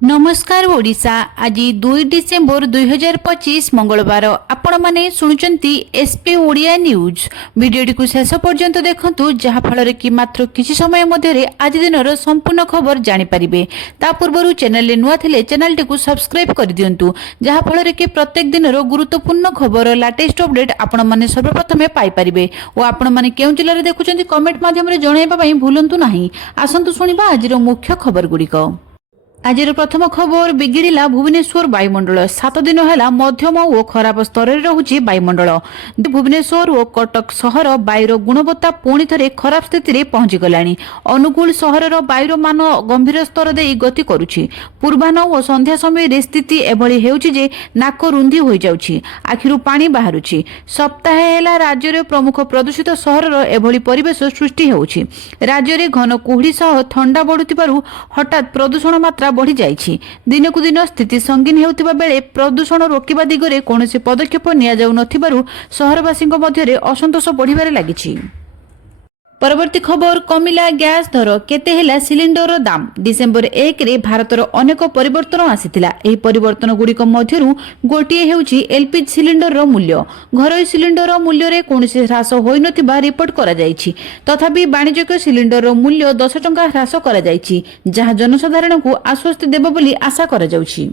नमस्कार ओडिशा आज 2 डिसेम्बर 2025 मंगलवार आपण माने सुनुचंती एसपी ओडिया न्यूज वीडियोटी को शेष पर्यंत देखंतु जहा फल कि मात्र किछि समय मध्यरे आज दिनर संपूर्ण खबर जानि परिबे। ता पूर्वरु चैनल नुआ थिले चैनल को सब्सक्राइब कर दियंतु जहा फल कि प्रत्येक दिनर गुरुत्वपूर्ण खबर लेटेस्ट अपडेट आपण माने सर्वप्रथमे पाई परिबे ओ आपण माने केउ जिल्ला रे देखुचंती कमेंट माध्यम रे जणाइबा पई भूलंतु नाही। आसंतु सुनिबा आजिर मुख्य खबर गुड़िक। आज प्रथम खबर बिगिड़ा भुवनेश्वर वायुमंडल 7 दिन है मध्यम और खराब स्तर में रहुछि वायुमंडल। भुवनेश्वर और कटक सहर वायुर गुणवत्ता पुणी थे खराब स्थिति में पहुंची गलानी। अनुगुल सहर वायुर मान गंभीर स्तर दे गति करुछि। पूर्वाह्न और संध्या समय स्थिति एभली हेउछि जे नाक रुंधी हो जाउछि, आखिरु पानी बाहरुछि। सप्ताह हेला राज्य रे प्रमुख प्रदूषित सहर एभली परिवेश सृष्टि हेउछि। राज्य रे घन कुहुड़ी सह ठंडा बढ़ुतिबारु हठात प्रदूषण मात्रा बढ़ी जाइछि। दिनकु दिन स्थिति संगीन हेउतिबा बेले प्रदूषण रोकिबा दिगरे कोनोसी पदक्षेप निया जाउ नथिबारु सहरवासीक मध्यरे असंतोष बढ़िबारे लागिछि। परवर्ती खबर कमिला गैस दर केते हेला सिलिंडर दाम। डिसेम्बर 1 रे भारतर अनेक परिवर्तन आसीथिला। एही परिवर्तन गुड़िक मध्यरु गोटिए हेउछि एलपीजी सिलिंडर रो मूल्य। घरोई सिलिंडर रो मूल्य रे कोनोसी ह्रास होई नथिबा रिपोर्ट करा जायछि। तथापि वाणिज्यिक सिलिंडर रो मूल्य 10 टंका ह्रास करा जायछि, जहा जनसाधारण को आश्वस्त देबो बोली आशा करा जाउछि।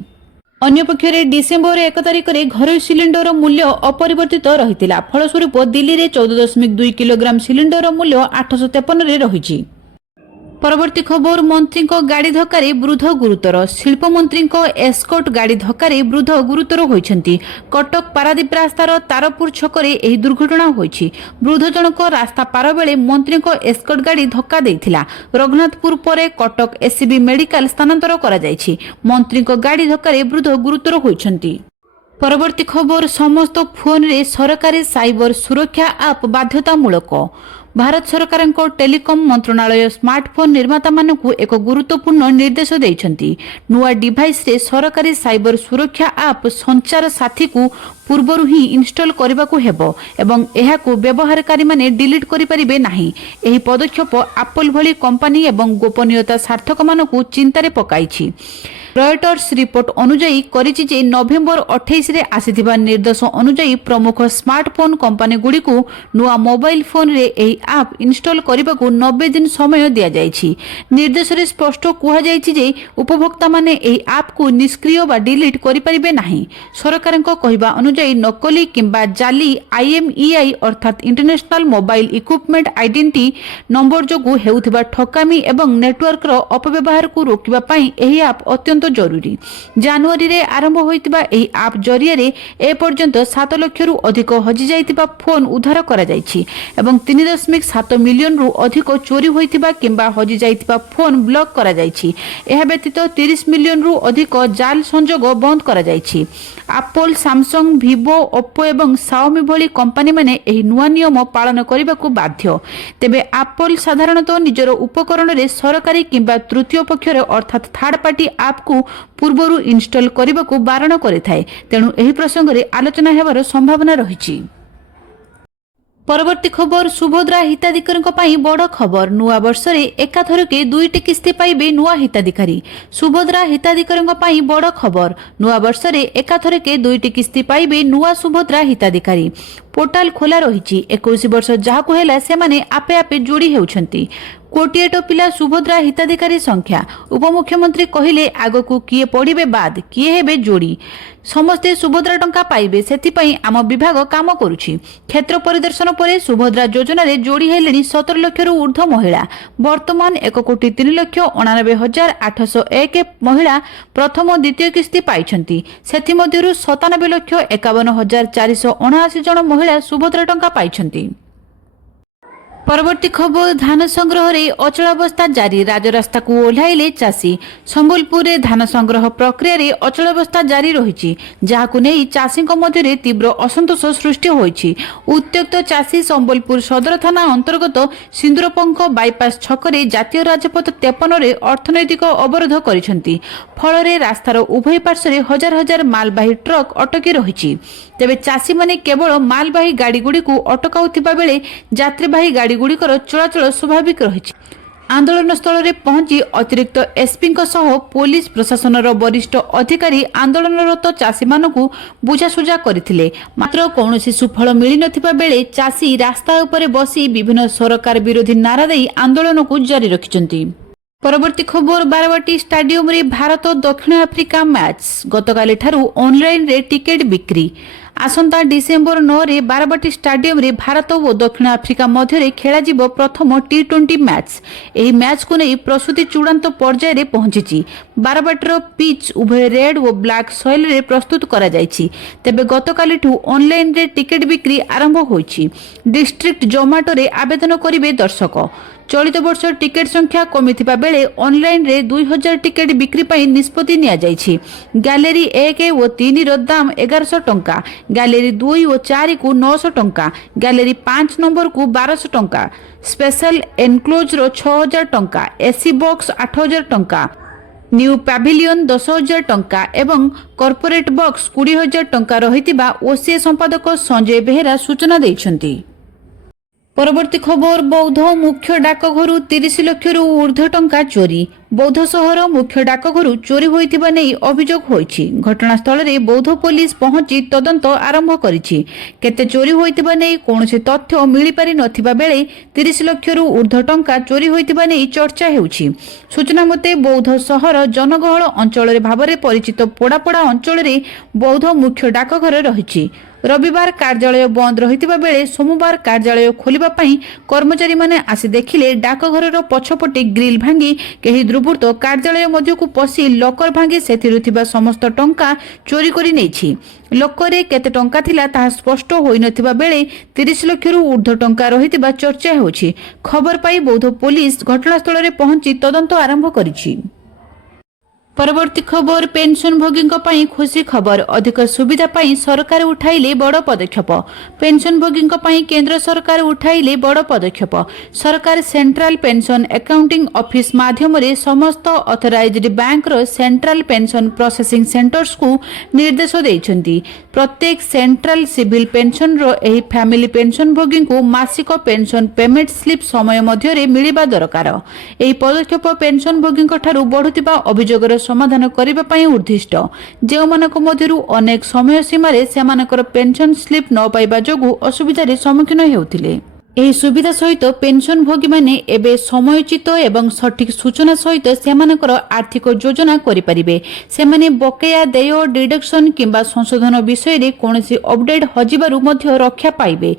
अन्य पक्षरे डिसेम्बर 1 तारिख में घरोई सिलिंडर मूल्य अपरिवर्तित रहितिला। फलस्वरूप दिल्ली में 14.2 किलोग्राम सिलिंडर मूल्य 853 रे रहिछि। परवर्ती खबर मंत्री गाड़ी धक्के वृद्ध गुरुतर। शिल्प मंत्री एस्कॉर्ट गाड़ी धक्के वृद्ध गुरुतर होइछंती। कटक पारादीप रास्तार तारपुर छकरे एही दुर्घटना होइछि। वृद्ध जनक रास्ता पार बेले मंत्री एस्कॉर्ट गाड़ी धक्का देइथिला। रघुनाथपुर परे कटक एससीबी मेडिकल स्थानांतर करा जायछि। मंत्री गाड़ी धक्के वृद्ध गुरुतर होइछंती। परवर्ती खबर समस्त फोन रे सरकारी साइबर सुरक्षा ऐप बाध्यतामूलक। भारत सरकार टेलीकॉम मंत्रणालय स्मार्टफोन निर्माता मानकु एक गुरुत्वपूर्ण निर्देश देइछंती। नुआ डिवाइस रे सरकारी साइबर सुरक्षा ऐप संचार साथी को पूर्वरु ही इंस्टॉल करबाकू हेबो एवं एहाकू व्यवहारकारी माने डिलीट करि परिबे नाही। एही पदक्षेप एप्पल भली कंपनी एवं गोपनीयता सार्थक मानकू चिंतारे पकाइछि। रॉयटर्स रिपोर्ट अनुଯାयी करिछि जे नवेम्बर 28 रे आसीथिबा निर्देश अनुଯାयी प्रमुख स्मार्टफोन कंपनी गुडी को नुआ मोबाइल फोन रे एही ऐप इंस्टॉल करबाकू 90 दिन समय दिया जायछि। निर्देश रे स्पष्ट कुहा जायछि जे उपभोक्ता माने एही ऐप को निष्क्रिय बा डिलीट करि परिबे नाही। सरकारक कहिबा अनुଯାयी नकली किंबा जाली IMEI अर्थात international mobile equipment identity number जोगु हेउथिबा ठकामी एवं नेटवर्क रो अपव्यवहार को रोकिबा पई एही ऐप अत्यंत जरूरी। जनवरी रे आरंभ होइतिबा एही ऐप जरिया रे ए पर्यंत 7 लाख रु अधिक हजि जाइतिबा फोन उद्धार करा जायछि एवं 3.7 मिलियन रु अधिक चोरी होइतिबा किंबा हजि जाइतिबा फोन ब्लॉक करा जायछि। एहा व्यतीत 30 मिलियन रु अधिक जाल संजोग बंद करा जायछि। एप्पल, सैमसंग, वीवो, ओप्पो एवं शाओमी भली कंपनी माने एही नुआ नियम पालन करबाकू बाध्य। तेबे एप्पल साधारणतः निजर उपकरण रे सरकारी किंबा तृतीय पक्षर अर्थात थर्ड पार्टी ऐप को पूर्वरु इंस्टॉल करबाकू बारण करिथाय। तेणु एही प्रसंग रे आलोचना हेबार संभावना रहिछि। परवर्ती खबर सुभद्रा हिताधिकारी पाई बड़ खबर। नुआ वर्ष रे एकाथरके 2टी किस्ती पाइबे नुआ हिताधिकारी। सुभद्रा हिताधिकारी पाई बड़ खबर। नुआ वर्ष रे एकाथरके 2टी किस्ती पाइबे नुआ सुभद्रा हिताधिकारी। पोर्टाल खोला रही। 21 वर्ष जहाकू हेला से माने आपे आपे जोड़ी हेउछंती। कोटिए टपिला सुभद्रा हिताधिकारी संख्या। उपमुख्यमंत्री कहिले आगकू किए पड़िबे बाद किए हेबे जोड़ी। समस्ते सुभद्रा टंका पाइबे सेथिपई आम विभाग काम करुछि। क्षेत्र परिदर्शन परे सुभद्रा योजना रे जोड़ी हेलेनी 17 लाख रु ऊर्ध्व महिला। वर्तमान 1,03,99,801 महिला प्रथम द्वितीय किस्ती पाइछंती। सेथि मध्यरु 97,51,479 जन महिला सुभद्रा टंका पाइछंती। परवर्ती खबर धान संग्रह रे अचलावस्था जारी। राजरास्ता को ओह्लाइले चाषी। संबलपुर रे धान संग्रह प्रक्रिया रे अचलावस्था जारी रही, जहाकू नहीं चाषी मध्य तीव्र असंतोष सृष्टि होइछि। उत्त्यक्त चाषी संबलपुर सदर थाना अंतर्गत सिंदूरपंख बाईपास छकरे जातीय राजपथ 53 रे अर्थनैतिक अवरोध करिसेंती। फल रे रास्तार उभय पार्श्व रे हजार हजार मालबाही ट्रक अटकी रही। तेबे चाषी माने केवल मालबाही गाड़ी गुड़ी को अटकाउथिबा बेले यात्रीबाही गाड़ी गुड़िकर चलाचल स्वाभाविक रही। आंदोलन स्थल में पहुंची अतिरिक्त एसपी पुलिस प्रशासन वरिष्ठ अधिकारी आंदोलनरत चाषी मानक बुझासुझा करथिले मात्र कौनसी सुफल मिल नथिबा बेले चाषी रास्ता उपरे बसी विभिन्न सरकार विरोधी नारा दे आंदोलन को जारी रखिछंती। परवर्ती खबर बारवाटी स्टाडियम रे भारत दक्षिण आफ्रिका मैच गतकाली ठारू ऑनलाइन रे टिकेट बिक्री आसंता डिसेम्बर 9 रे बारवाटी स्टाडियम रे भारत और दक्षिण आफ्रिका मध्य खेल प्रथम T20 मैच। एही मैच को नहीं प्रस्तुति चूड़ांत पर्याय रे पहुंची। बारवाटीर पिच उभय रेड और ब्लैक सॉइल रे प्रस्तुत करा जायछि। तेबे गतकाली ऑनलाइन रे टिकेट बिक्री आरंभ होईछि। डिस्ट्रिक्ट जोमाटो रे आवेदन करिवे दर्शक। चलित वर्ष टिकेट संख्या कमिथिबा बेले ऑनलाइन रे 2000 टिकेट बिक्री पई निष्पत्ति निया जायछि। गैलरी 1 और 3 रो दाम 1100 टंका, गैलरी 2 और 4 को 900 टंका, गैलरी 5 नंबर को 1200 टंका, स्पेशल एनक्लोज रो 6000 टंका, एसी बॉक्स 8000 टंका, न्यू पैविलियन 10,000 टंका एवं कॉर्पोरेट बॉक्स 20,000 टंका रहितिबा ओसीए संपादक संजय बेहेरा सूचना दैछंती। परवर्ती खबर बौद्ध मुख्य डाकघर 30 लाख रु ऊर्ध्व टंका चोरी। बौद्ध सहर मुख्य डाकघर चोरी होइतिबा नै अभियोग होइछि। घटनास्थल रे बौद्ध पुलिस पहुंची तदंत आरंभ करिछि। केते चोरी होइतिबा नै कोनोसी तथ्य मिली पारि नथिबा बेले 30 लाख रु ऊर्ध्व टंका चोरी होइतिबा नै चर्चा हेउछि। सूचना मते बौद्ध सहर जनगहल अंचल रे भाबरे परिचित पोडापोडा अंचल रे बौद्ध मुख्य डाकघर रहिछि। रविवार कार्यालय बंद रहितिबा बेले सोमवार कार्यालय खोलिबा पई कर्मचारी माने आसी देखिले डाकघरर पछपटे ग्रिल भांगी केही दुर्बृत्त कार्यालय मध्यकु पसी लकर भांगी सेथिरु थिबा समस्त टंका चोरी करि नेछि। लकरे केते टंका थिला ताहा स्पष्ट होई नथिबा बेले 30 लाख रु ऊर्ध्व टंका रहितिबा चर्चा होछि। खबर पाई बौद्ध पुलिस घटनास्थल रे पहुंची तदंत आरंभ करिछि। परवर्ती खबर पेंशन भोगी खुशी खबर अधिक सुविधा पाई सरकार उठाइले बड़ पदक्षेप। पेंशन भोगी केंद्र सरकार उठाइले बड़ पदक्षेप। सरकार सेंट्रल पेंशन अकाउंटिंग ऑफिस माध्यम रे समस्त ऑथराइज्ड बैंक रो सेंट्रल पेंशन प्रोसेसिंग सेंटर्स को निर्देश देइछंती। प्रत्येक सेंट्रल सिविल पेंशन रो एही फैमिली पेंशन भोगी को मासिक पेंशन पेमेंट स्लिप समय मध्य रे मिलिबा दरकार। एही पदक्षेप पेंशन भोगी ठारू बढ़ुतिबा अभियोगर समाधान करिबा पई उद्दिष्ट। जेउ मानक मध्यरु अनेक समय सीमा रे सेमानकर पेंशन स्लिप न पाइबा जोगु असुविधा रे सम्मुखीन हेउथिले। एही सुविधा सहित पेंशन भोगी माने एबे समयोचित एवं सठिक सूचना सहित सेमानकर आर्थिक योजना करि परिबे। सेमाने बकेया देय डिडक्शन किंबा संशोधन विषय रे कोनोसी अपडेट हजिबारु मध्य रक्षा पाइबे।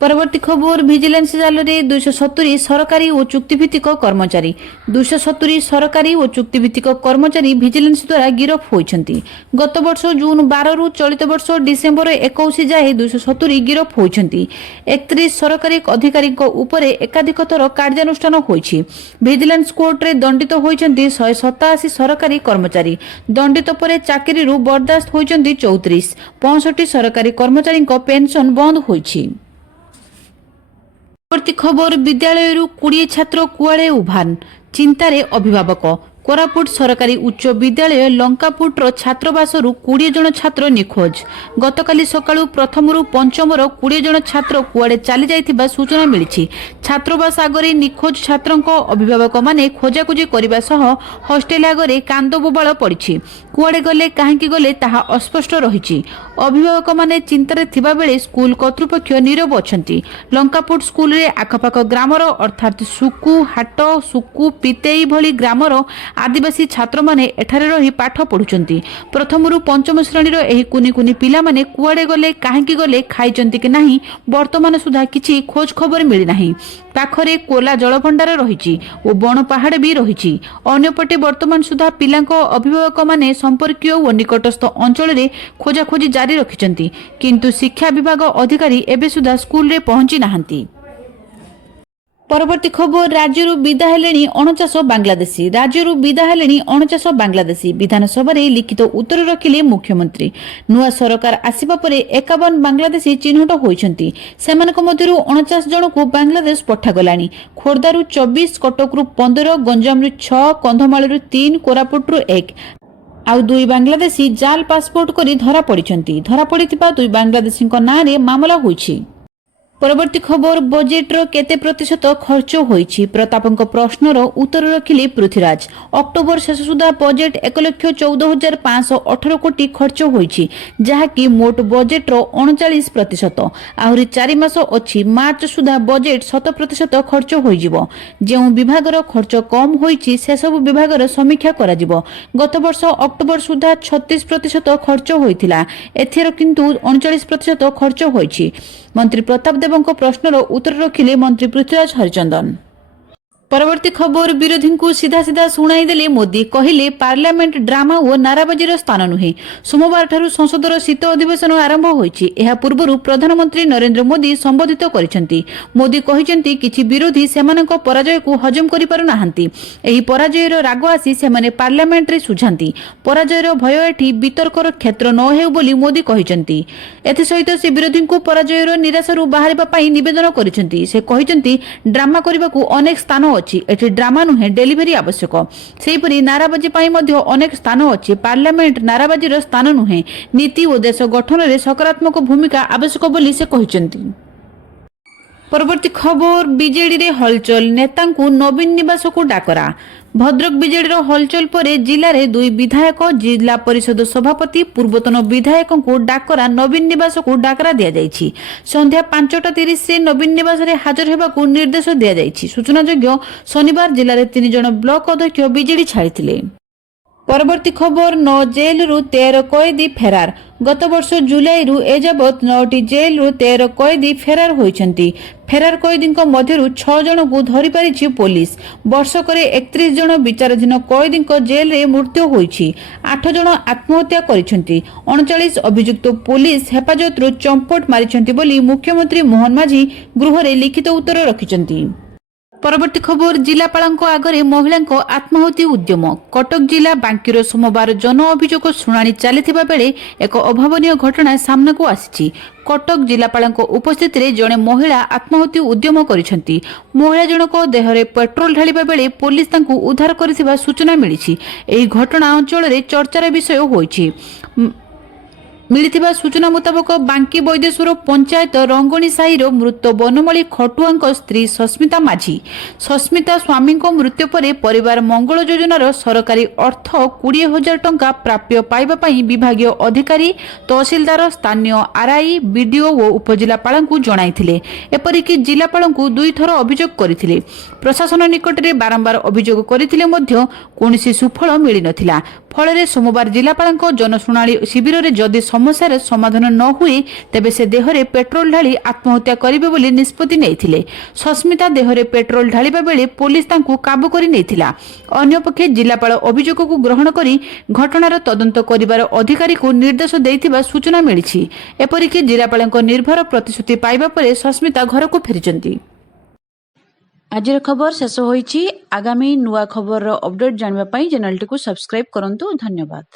परवर्ती खबर विजिलेंस जाल रे 270 सरकारी और चुक्तिभित्तिक कर्मचारी 270 सरकारी और चुक्तिभित्तिक कर्मचारी विजिलेंस द्वारा गिरफ होइछंती। गत वर्ष जून 12 रु चलित वर्ष डिसेंबर 21 जाए 270 गिरफ होइछंती। 31 सरकारी अधिकारी उपरे एकाधिक थर कार्यानुष्ठान होइछि। विजिलेंस कोर्ट रे दंडित होइछंती 187 सरकारी कर्मचारी। दंडित परे चाकरी रु बर्दास्त होइछंती 34। 65 सरकारी कर्मचारी पेंशन बंद होइछि। परवर्ती खबर विद्यालय 20 छात्र कुआड़े उभान चिंतारे अभिभावक। कोरापुट सरकारी उच्च विद्यालय लंकापुटर छात्रावास 20 जन छात्र निखोज। गतकाली सकाळु प्रथम रु पंचम 20 जन छात्र कुआडे चली जाइथिबा सूचना मिलिछि। छात्रावास आगरे निखोज छात्रंक अभिभावक माने खोजाखोजी करबा सह हॉस्टेल आगरे कांद बोबाळ पड़िछि। कुआडे गले काहेकि गले ताहा अस्पष्ट रहिछि। अभिभावक माने चिंतारे थिबा बेले स्कूल कर्तृपक्ष नीरव अछंती। लंकापुट स्कूल रे आखपाख ग्रामर अर्थात सुकु हाट सुकु पितेई भली ग्रामर आदिवासी छात्र माने एठारे रही पाठ पढुचंती। प्रथम रु पंचम श्रेणी एही कुनी कुनी पिला माने कुआडे गले काहेकि गले खाइचंती कि नाही वर्तमान सुधा किछि खोज खबर मिली नाही। पाखरे कोला जलभंडार रहिछि ओ बण पहाड़ भी रहिछि। अन्यपटे वर्तमान सुधा पिलांको अभिभावक माने संपर्कीय ओ निकटस्थ अंचल रे खोजाखोजी जारी रखिचंती, किंतु शिक्षा विभाग अधिकारी एबे सुधा स्कूल रे पहुंची नाहंती। परवर्ती खबर राज्यरू विदा हेलेनी 49 बांग्लादेशी। राज्यरू विदा हेलेनी 49 बांग्लादेशी। विधानसभा रे लिखित उत्तर रखिले मुख्यमंत्री। नुआ सरकार आसिबा परे 51 बांग्लादेशी चिन्हट होइछंती। सेमानक मध्यरू 49 जन को बांग्लादेश पठागलानी। खोर्धारू 24, कटकरू 15, गंजामरू 6, कंधमालरू 3, कोरापुटरू 1 आउ 2 बांग्लादेशी जाल पासपोर्ट करी धरा पड़िछंती। धरा पड़िथिबा 2 बांग्लादेशी नाँ रे मामला होइछि। ପରବର୍ତ୍ତୀ ଖବର ବଜେଟ୍ର କେତେ ପ୍ରତିଶତ ଖର୍ଚ୍ଚ ହୋଇଛି ପ୍ରତାପଙ୍କ ପ୍ରଶ୍ନର ଉତ୍ତର ରଖିଲେ ପୃଥ୍ୱୀରାଜ। ଅକ୍ଟୋବର ଶେଷ ସୁଦ୍ଧା ବଜେଟ୍ 1,14,518 କୋଟି ଖର୍ଚ୍ଚ ହୋଇଛି, ଯାହାକି ମୋଟ ବଜେଟ୍ର 39%। ଆହୁରି 4 ମାସ ଅଛି, ମାର୍ଚ୍ଚ ସୁଦ୍ଧା ବଜେଟ୍ 100% ଖର୍ଚ୍ଚ ହୋଇଯିବ। ଯେଉଁ ବିଭାଗର ଖର୍ଚ୍ଚ କମ୍ ହୋଇଛି ସେସବୁ ବିଭାଗର ସମୀକ୍ଷା କରାଯିବ। ଗତ ବର୍ଷ ଅକ୍ଟୋବର ସୁଦ୍ଧା 36% ଖର୍ଚ୍ଚ ହୋଇଥିଲା, ଏଥର କିନ୍ତୁ 39% ଖର୍ଚ୍ଚ ହୋଇଛି। ମନ୍ତ୍ରୀ ପ୍ରତାପ ଦେବଙ୍କ ପ୍ରଶ୍ନର ଉତ୍ତର ରଖିଲେ ମନ୍ତ୍ରୀ ପୃଥ୍ୱୀରାଜ ହରିଚନ୍ଦନ। ପରବର୍ତ୍ତୀ ଖବର ବିରୋଧୀଙ୍କୁ ସିଧା ସିଧା ଶୁଣାଇଦେଲେ ମୋଦି, କହିଲେ ପାର୍ଲାମେଣ୍ଟ ଡ୍ରାମା ଓ ନାରାବାଜିର ସ୍ଥାନ ନୁହେଁ। ସୋମବାରଠାରୁ ସଂସଦର ଶୀତ ଅଧିବେଶନ ଆରମ୍ଭ ହୋଇଛି। ଏହା ପୂର୍ବରୁ ପ୍ରଧାନମନ୍ତ୍ରୀ ନରେନ୍ଦ୍ର ମୋଦି ସମ୍ବୋଧିତ କରିଛନ୍ତି। ମୋଦି କହିଛନ୍ତି କିଛି ବିରୋଧୀ ସେମାନଙ୍କ ପରାଜୟକୁ ହଜମ କରିପାରୁନାହାନ୍ତି। ଏହି ପରାଜୟର ରାଗ ଆସି ସେମାନେ ପାର୍ଲାମେଣ୍ଟରେ ଶୁଝାନ୍ତି। ପରାଜୟର ଭୟ ଏଠି ବିତର୍କର କ୍ଷେତ୍ର ନ ହେଉ ବୋଲି ମୋଦି କହିଛନ୍ତି। ଏଥିସହିତ ସେ ବିରୋଧୀଙ୍କୁ ପରାଜୟର ନିରାଶାରୁ ବାହାରିବା ପାଇଁ ନିବେଦନ କରିଛନ୍ତି। ସେ କହିଛନ୍ତି ଡ୍ରାମା କରିବାକୁ ଅନେକ ସ୍ଥାନ ଅଛି, ଏଠି ଡ୍ରାମା ନୁହେଁ ଡେଲିଭରି ଆବଶ୍ୟକ। ସେହିପରି ନାରାବାଜି ପାଇଁ ମଧ୍ୟ ଅନେକ ସ୍ଥାନ ଅଛି। ପାର୍ଲାମେଣ୍ଟ ନାରାବାଜିର ସ୍ଥାନ ନୁହେଁ। ନୀତି ଓ ଦେଶ ଗଠନରେ ସକାରାତ୍ମକ ଭୂମିକା ଆବଶ୍ୟକ ବୋଲି ସେ କହିଛନ୍ତି। ପରବର୍ତ୍ତୀ ଖବର ବିଜେଡିରେ ହଲଚଲ, ନେତାଙ୍କୁ ନବୀନ ନିବାସକୁ ଡାକରା। ଭଦ୍ରକ ବିଜେଡିର ହଲଚଲ ପରେ ଜିଲ୍ଲାରେ 2 ବିଧାୟକ, ଜିଲ୍ଲା ପରିଷଦ ସଭାପତି, ପୂର୍ବତନ ବିଧାୟକଙ୍କୁ ଡାକରା ନବୀନ ନିବାସକୁ ଡାକରା ଦିଆଯାଇଛି। ସନ୍ଧ୍ୟା 5:30ରେ ନବୀନ ନିବାସରେ ହାଜର ହେବାକୁ ନିର୍ଦ୍ଦେଶ ଦିଆଯାଇଛି। ସୂଚନାଯୋଗ୍ୟ, ଶନିବାର ଜିଲ୍ଲାରେ 3 ଜଣ ବ୍ଲକ ଅଧ୍ୟକ୍ଷ ବିଜେଡି ଛାଡ଼ିଥିଲେ। ପରବର୍ତ୍ତୀ ଖବର 9 ଜେଲରୁ 13 କଏଦୀ ଫେରାର। ଗତ ବର୍ଷ ଜୁଲାଇରୁ ଏଯାବତ୍ 9ଟି ଜେଲରୁ 13 କଏଦୀ ଫେରାର ହୋଇଛନ୍ତି। ଫେରାର କଏଦୀଙ୍କ ମଧ୍ୟରୁ 6 ଜଣଙ୍କୁ ଧରିପାରିଛି ପୋଲିସ। ବର୍ଷକରେ 31 ଜଣ ବିଚାରାଧୀନ କଏଦୀଙ୍କ ଜେଲରେ ମୃତ୍ୟୁ ହୋଇଛି। 8 ଜଣ ଆତ୍ମହତ୍ୟା କରିଛନ୍ତି। 39 ଅଭିଯୁକ୍ତ ପୋଲିସ ହେଫାଜତରୁ ଚମ୍ପଟ ମାରିଛନ୍ତି ବୋଲି ମୁଖ୍ୟମନ୍ତ୍ରୀ ମୋହନ ମାଝୀ ଗୃହରେ ଲିଖିତ ଉତ୍ତର ରଖିଛନ୍ତି। ପରବର୍ତ୍ତୀ ଖବର ଜିଲ୍ଲାପାଳଙ୍କ ଆଗରେ ମହିଳାଙ୍କ ଆତ୍ମାହୁତି ଉଦ୍ୟମ। କଟକ ଜିଲ୍ଲା ବାଙ୍କିର ସୋମବାର ଜନ ଅଭିଯୋଗ ଶୁଣାଣି ଚାଲିଥିବା ବେଳେ ଏକ ଅଭାବନୀୟ ଘଟଣା ସାମ୍ନାକୁ ଆସିଛି। କଟକ ଜିଲ୍ଲାପାଳଙ୍କ ଉପସ୍ଥିତିରେ ଜଣେ ମହିଳା ଆତ୍ମାହୁତି ଉଦ୍ୟମ କରିଛନ୍ତି। ମହିଳା ଜଣକ ଦେହରେ ପେଟ୍ରୋଲ ଢାଳିବା ବେଳେ ପୋଲିସ ତାଙ୍କୁ ଉଦ୍ଧାର କରିଥିବା ସୂଚନା ମିଳିଛି। ଏହି ଘଟଣା ଅଞ୍ଚଳରେ ଚର୍ଚ୍ଚାର ବିଷୟ ହୋଇଛି। ମିଳିଥିବା ସୂଚନା ମୁତାବକ ବାଙ୍କି ବୈଦେଶ୍ୱର ପଞ୍ଚାୟତ ରଙ୍ଗଣୀ ସାହିର ମୃତ ବନମାଳୀ ଖଟୁଆଙ୍କ ସ୍ତ୍ରୀ ସସ୍ମିତା ମାଝୀ। ସସ୍ମିତା ସ୍ୱାମୀଙ୍କ ମୃତ୍ୟୁ ପରେ ପରିବାର ମଙ୍ଗଳ ଯୋଜନାର ସରକାରୀ ଅର୍ଥ 20,000 ଟଙ୍କା ପ୍ରାପ୍ୟ ପାଇବା ପାଇଁ ବିଭାଗୀୟ ଅଧିକାରୀ, ତହସିଲଦାର, ସ୍ଥାନୀୟ ଆର୍ଆଇ, ବିଡିଓ ଓ ଉପଜିଲ୍ଲାପାଳଙ୍କୁ ଜଣାଇଥିଲେ। ଏପରିକି ଜିଲ୍ଲାପାଳଙ୍କୁ 2 ଥର ଅଭିଯୋଗ କରିଥିଲେ। ପ୍ରଶାସନ ନିକଟରେ ବାରମ୍ବାର ଅଭିଯୋଗ କରିଥିଲେ ମଧ୍ୟ କୌଣସି ସୁଫଳ ମିଳିନଥିଲା। ଫଳରେ ସୋମବାର ଜିଲ୍ଲାପାଳଙ୍କ ଜନଶୁଣାଣି ଶିବିରରେ ଯଦି ସମସ୍ୟାର ସମାଧାନ ନ ହୁଏ ତେବେ ସେ ଦେହରେ ପେଟ୍ରୋଲ ଢାଳି ଆତ୍ମହତ୍ୟା କରିବେ ବୋଲି ନିଷ୍ପତ୍ତି ନେଇଥିଲେ। ସସ୍ମିତା ଦେହରେ ପେଟ୍ରୋଲ ଢାଳିବା ବେଳେ ପୋଲିସ ତାଙ୍କୁ କାବୁ କରି ନେଇଥିଲା। ଅନ୍ୟପକ୍ଷେ ଜିଲ୍ଲାପାଳ ଅଭିଯୋଗକୁ ଗ୍ରହଣ କରି ଘଟଣାର ତଦନ୍ତ କରିବାର ଅଧିକାରୀଙ୍କୁ ନିର୍ଦ୍ଦେଶ ଦେଇଥିବା ସୂଚନା ମିଳିଛି। ଏପରିକି ଜିଲ୍ଲାପାଳଙ୍କ ନିର୍ଭର ପ୍ରତିଶ୍ରୁତି ପାଇବା ପରେ ସସ୍ମିତା ଘରକୁ ଫେରିଛନ୍ତି। ଆଜିର ଖବର ଶେଷ ହୋଇଛି। ଆଗାମୀ ନୂଆ ଖବରର ଅପଡେଟ୍ ଜାଣିବା ପାଇଁ ଚ୍ୟାନେଲଟିକୁ ସବସ୍କ୍ରାଇବ କରନ୍ତୁ। ଧନ୍ୟବାଦ।